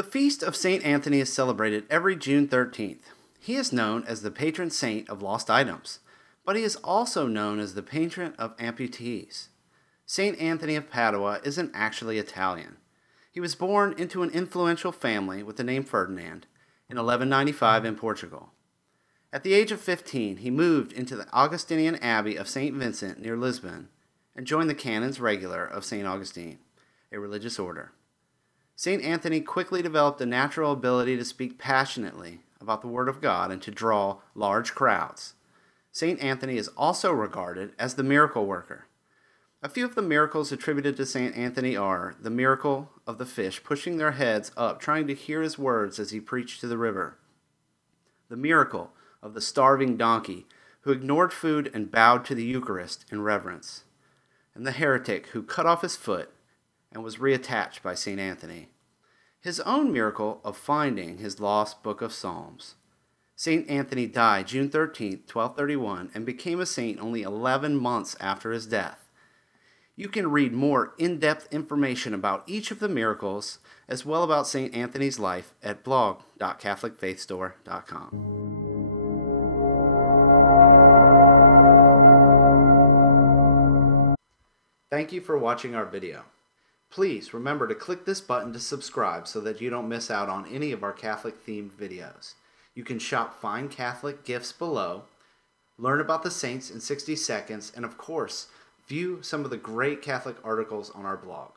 The feast of St. Anthony is celebrated every June 13th. He is known as the patron saint of lost items, but he is also known as the patron of amputees. St. Anthony of Padua isn't actually Italian. He was born into an influential family with the name Ferdinand in 1195 in Portugal. At the age of 15, he moved into the Augustinian Abbey of St. Vincent near Lisbon and joined the Canons Regular of St. Augustine, a religious order. St. Anthony quickly developed a natural ability to speak passionately about the Word of God and to draw large crowds. St. Anthony is also regarded as the miracle worker. A few of the miracles attributed to St. Anthony are the miracle of the fish pushing their heads up trying to hear his words as he preached to the river, the miracle of the starving donkey who ignored food and bowed to the Eucharist in reverence, and the heretic who cut off his foot and was reattached by St. Anthony. His own miracle of finding his lost book of Psalms. St. Anthony died June 13, 1231, and became a saint only 11 months after his death. You can read more in-depth information about each of the miracles, as well about St. Anthony's life at blog.catholicfaithstore.com. Thank you for watching our video. Please remember to click this button to subscribe so that you don't miss out on any of our Catholic-themed videos. You can shop fine Catholic gifts below, learn about the saints in 60 seconds, and of course, view some of the great Catholic articles on our blog.